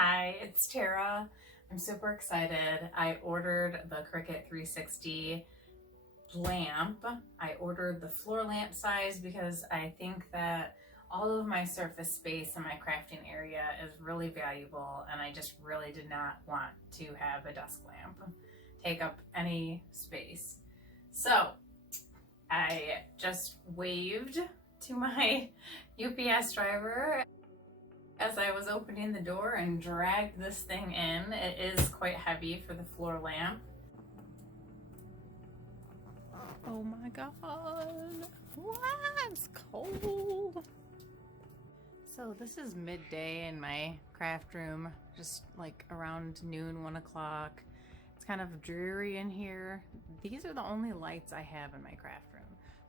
Hi, it's Tara. I'm super excited. I ordered the Cricut 360 lamp. I ordered the floor lamp size because I think that all of my surface space in my crafting area is really valuable, and I just really did not want to have a desk lamp take up any space. So I just waved to my UPS driver as I was opening the door and dragged this thing in. It is quite heavy for the floor lamp. Oh my god, wow, it's cold. So this is midday in my craft room, just like around noon, 1 o'clock. It's kind of dreary in here. These are the only lights I have in my craft room.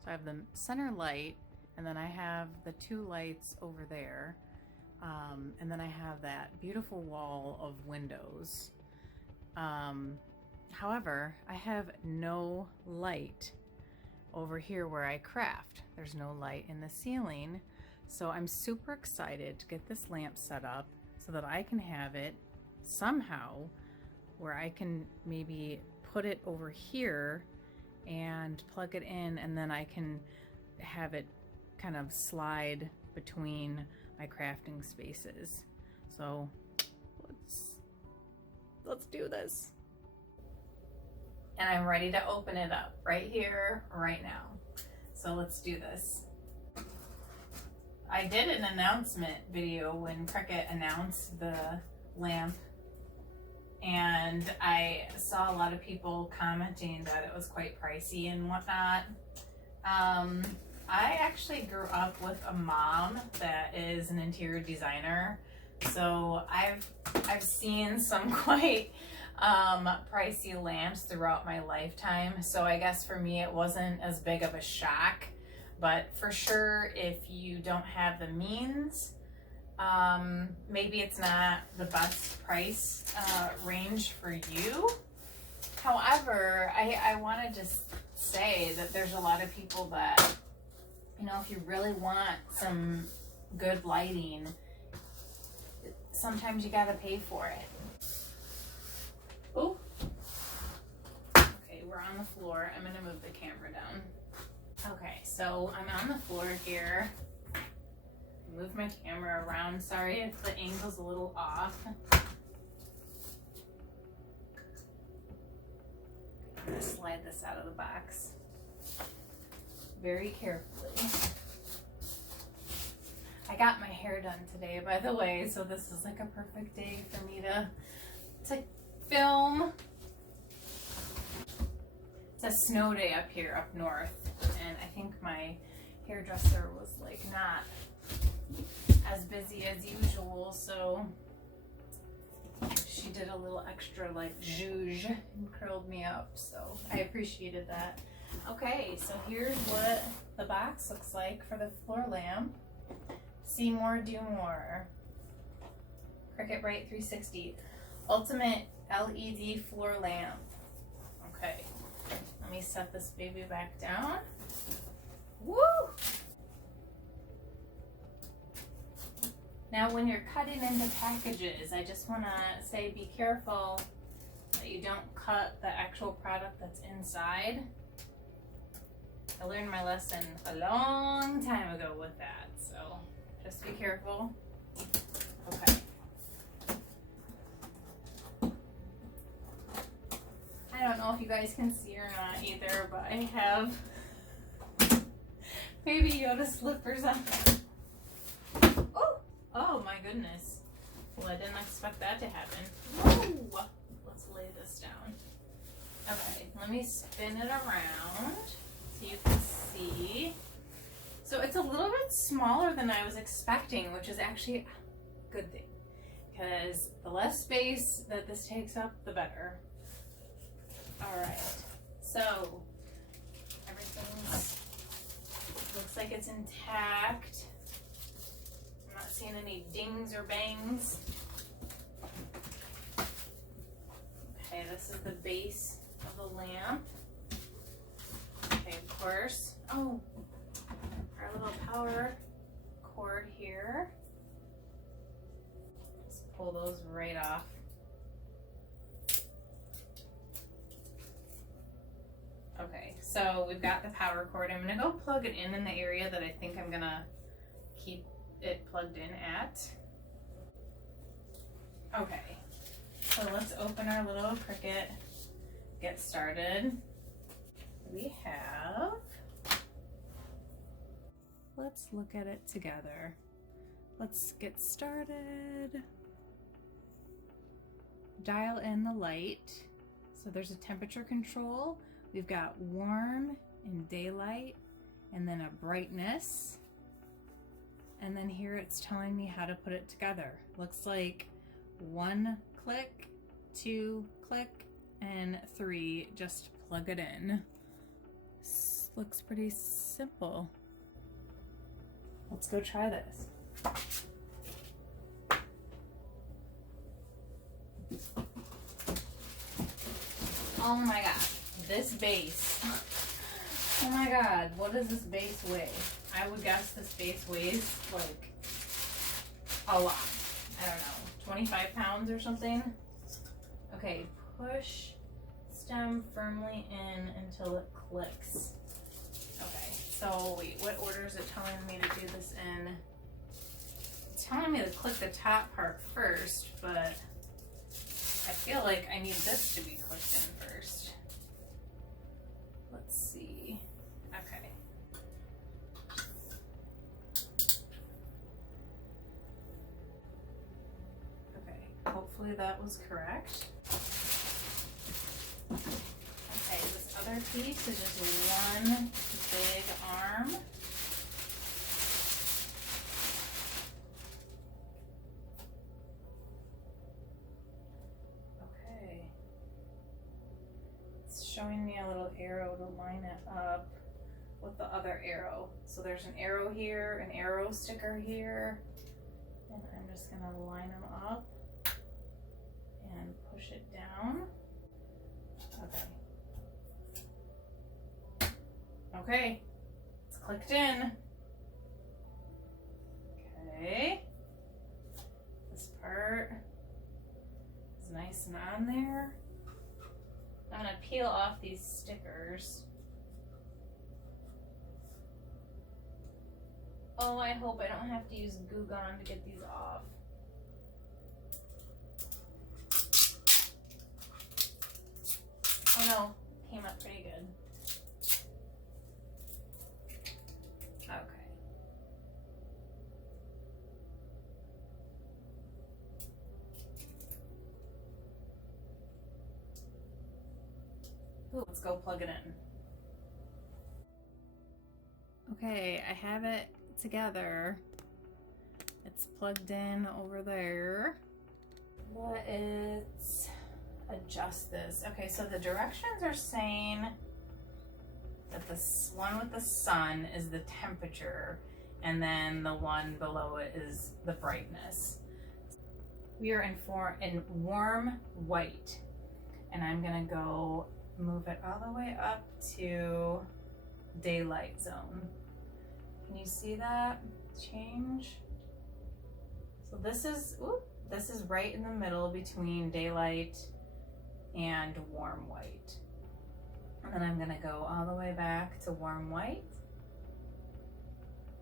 So I have the center light, and then I have the 2 lights over there. And then I have that beautiful wall of windows. However, I have no light over here where I craft. There's no light in the ceiling. So I'm super excited to get this lamp set up so that I can have it somehow where I can maybe put it over here and plug it in, and then I can have it kind of slide between my crafting spaces. So let's do this. And I'm ready to open it up right here, right now. So let's do this. I did an announcement video when Cricut announced the lamp, and I saw a lot of people commenting that it was quite pricey and whatnot. I actually grew up with a mom that is an interior designer, so I've seen some quite pricey lamps throughout my lifetime. So I guess for me it wasn't as big of a shock, but for sure if you don't have the means, maybe it's not the best price range for you. However, I want to just say that there's a lot of people that, you know, if you really want some good lighting, sometimes you gotta pay for it. Oh, okay, we're on the floor. I'm gonna move the camera down. Okay, so I'm on the floor here. Move my camera around. Sorry if the angle's a little off. I'm gonna slide this out of the box very carefully. I got my hair done today, by the way, so this is like a perfect day for me to film. It's a snow day up here, up north, and I think my hairdresser was like not as busy as usual, so she did a little extra like zhuzh and curled me up, so I appreciated that. Okay, so here's what the box looks like for the floor lamp. See more, do more. Cricut Bright 360 Ultimate LED floor lamp. Okay, let me set this baby back down. Woo! Now when you're cutting into packages, I just want to say be careful that you don't cut the actual product that's inside. I learned my lesson a long time ago with that, so just be careful. Okay. I don't know if you guys can see or not either, but I have Baby Yoda slippers on. Oh my goodness. Well, I didn't expect that to happen. Whoa! Let's lay this down. Okay, let me spin it around so you can see. So it's a little bit smaller than I was expecting, which is actually a good thing, because the less space that this takes up, the better. All right, so everything looks like it's intact. I'm not seeing any dings or bangs. Okay, this is the base of the lamp. Okay, of course. Oh, our little power cord here. Just pull pull those right off. Okay, so we've got the power cord. I'm gonna go plug it in the area that I think I'm gonna keep it plugged in at. Okay, so let's open our little Cricut, get started. We have, let's look at it together. Let's get started. Dial in the light. So there's a temperature control. We've got warm and daylight, and then a brightness. And then here it's telling me how to put it together. Looks like 1 click, 2 click, and 3, just plug it in. This looks pretty simple. Let's go try this. Oh my gosh, this base. Oh my god, what does this base weigh? I would guess this base weighs like a lot. I don't know, 25 pounds or something? Okay, push stem firmly in until it clicks. Okay, so wait, what order is it telling me to do this in? It's telling me to click the top part first, but I feel like I need this to be clicked in first. Let's see. Okay. Okay, hopefully that was correct. Okay, this other piece is just one big arm. Okay. It's showing me a little arrow to line it up with the other arrow. So there's an arrow here, an arrow sticker here, and I'm just gonna line them up and push it down. Okay. Okay, it's clicked in. Okay. This part is nice and on there. I'm gonna peel off these stickers. Oh, I hope I don't have to use Glue Gun to get these off. Oh no, came up pretty good. Okay. Ooh, let's go plug it in. Okay, I have it together. It's plugged in over there. Let's adjust this. Okay, so the directions are saying that this one with the sun is the temperature, and then the one below it is the brightness. We are in warm white, and I'm gonna go move it all the way up to daylight zone. Can you see that change? So this is right in the middle between daylight and warm white. And then I'm gonna go all the way back to warm white.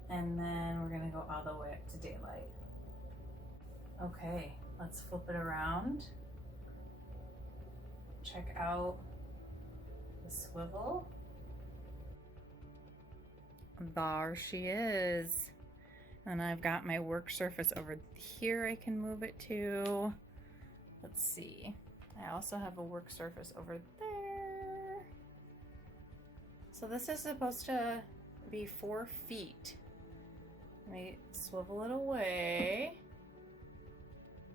And then we're gonna go all the way up to daylight. Okay, let's flip it around. Check out the swivel. There she is. And I've got my work surface over here I can move it to. Let's see. I also have a work surface over there. So this is supposed to be 4 feet. Let me swivel it away.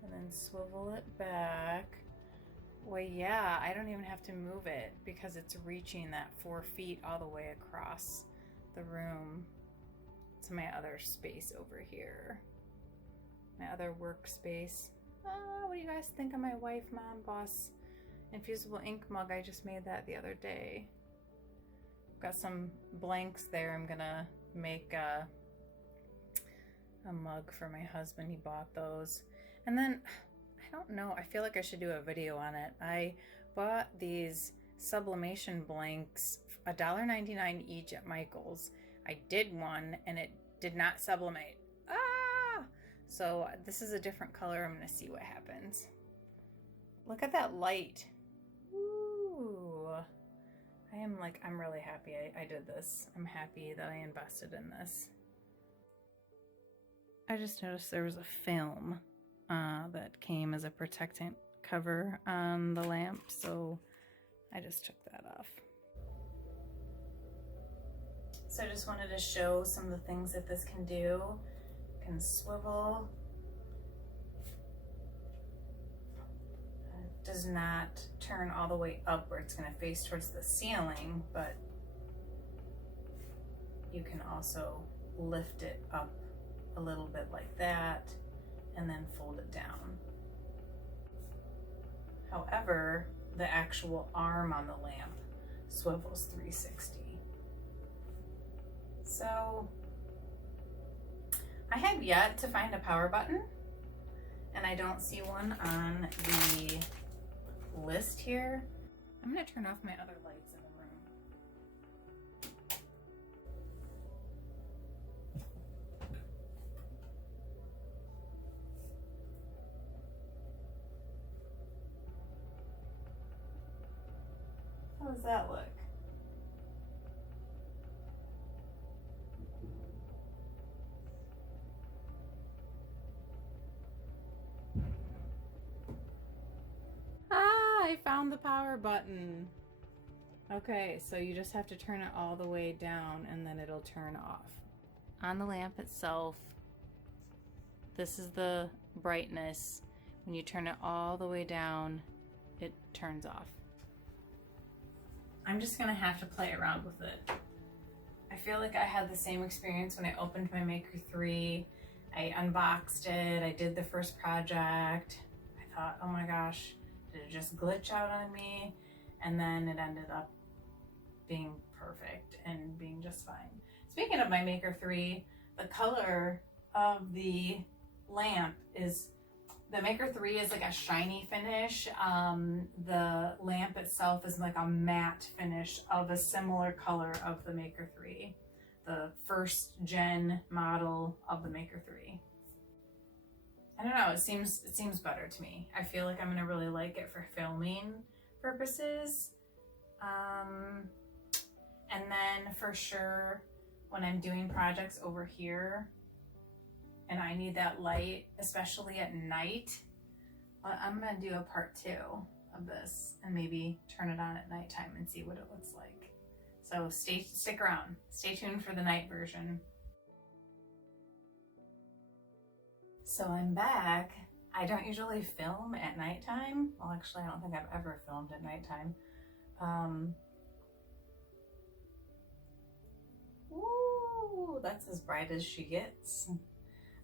And then swivel it back. Well, yeah, I don't even have to move it because it's reaching that 4 feet all the way across the room to my other space over here. My other workspace. What do you guys think of my wife, mom, boss infusible ink mug? I just made that the other day. Got some blanks there. I'm gonna make a mug for my husband. He bought those. And then don't know. I feel like I should do a video on it. I bought these sublimation blanks, $1.99 each at Michael's. I did one and it did not sublimate. Ah! So this is a different color. I'm gonna see what happens. Look at that light. Ooh. I'm really happy I did this. I'm happy that I invested in this. I just noticed there was a film that came as a protectant cover on the lamp, so I just took that off. So I just wanted to show some of the things that this can do. It can swivel. It does not turn all the way up where it's going to face towards the ceiling, but you can also lift it up a little bit like that and then fold it down. However, the actual arm on the lamp swivels 360. So I have yet to find a power button, and I don't see one on the list here. I'm gonna turn off my other lights in the room. How does that look? Ah, I found the power button. Okay, so you just have to turn it all the way down and then it'll turn off. On the lamp itself, this is the brightness. When you turn it all the way down, it turns off. I'm just gonna have to play around with it. I feel like I had the same experience when I opened my Maker 3. I unboxed it, I did the first project. I thought, oh my gosh, did it just glitch out on me? And then it ended up being perfect and being just fine. Speaking of my Maker 3, the color of the lamp is, the Maker 3 is like a shiny finish. The lamp itself is like a matte finish of a similar color of the Maker 3, the first gen model of the Maker 3. I don't know, it seems better to me. I feel like I'm gonna really like it for filming purposes. And then for sure, when I'm doing projects over here and I need that light, especially at night, I'm gonna do a part 2 of this and maybe turn it on at nighttime and see what it looks like. So stick around, stay tuned for the night version. So I'm back. I don't usually film at nighttime. Well, actually, I don't think I've ever filmed at nighttime. Ooh, that's as bright as she gets.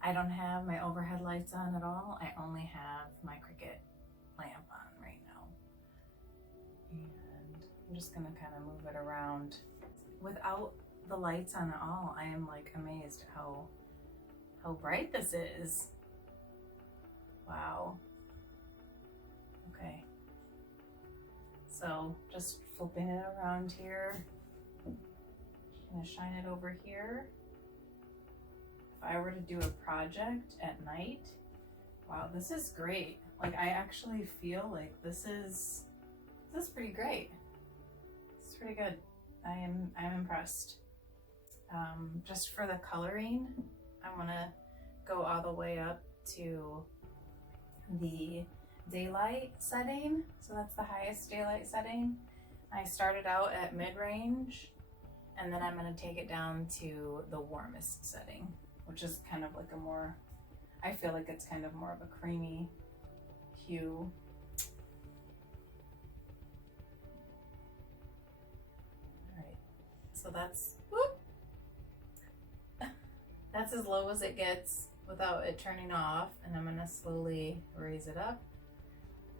I don't have my overhead lights on at all. I only have my Cricut lamp on right now. And I'm just gonna kind of move it around. Without the lights on at all, I am like amazed how bright this is. Wow. Okay. So just flipping it around here. Gonna shine it over here. If I were to do a project at night, wow, this is great. Like I actually feel like this is pretty great. It's pretty good. I'm impressed. Just for the coloring, I'm gonna go all the way up to the daylight setting. So that's the highest daylight setting. I started out at mid-range, and then I'm gonna take it down to the warmest setting, which is kind of like a more, I feel like it's kind of more of a creamy hue. All right, so that's, whoop. That's as low as it gets without it turning off, and I'm gonna slowly raise it up,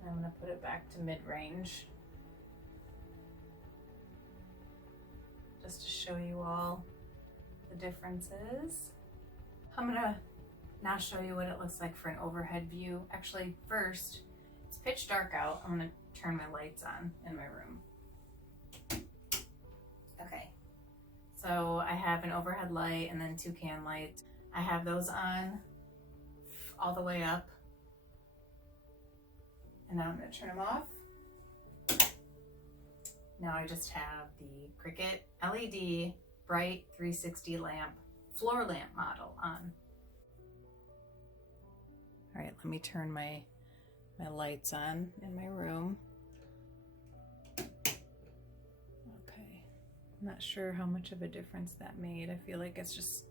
and I'm gonna put it back to mid-range. Just to show you all the differences. I'm gonna Now I'll show you what it looks like for an overhead view. Actually, first, it's pitch dark out. I'm gonna turn my lights on in my room. Okay, so I have an overhead light and then 2 can lights. I have those on all the way up. And now I'm gonna turn them off. Now I just have the Cricut LED Bright 360 lamp, floor lamp model on. All right, let me turn my lights on in my room. Okay, I'm not sure how much of a difference that made. I feel like it's just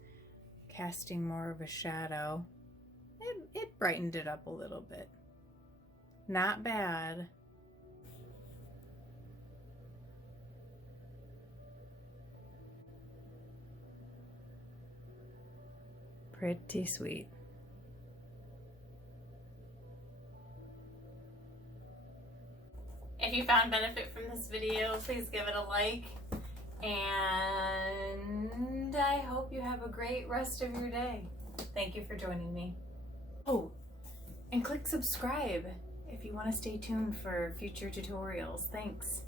casting more of a shadow. It brightened it up a little bit. Not bad. Pretty sweet. If you found benefit from this video, please give it a like. And I hope you have a great rest of your day. Thank you for joining me. Oh, and click subscribe if you want to stay tuned for future tutorials. Thanks.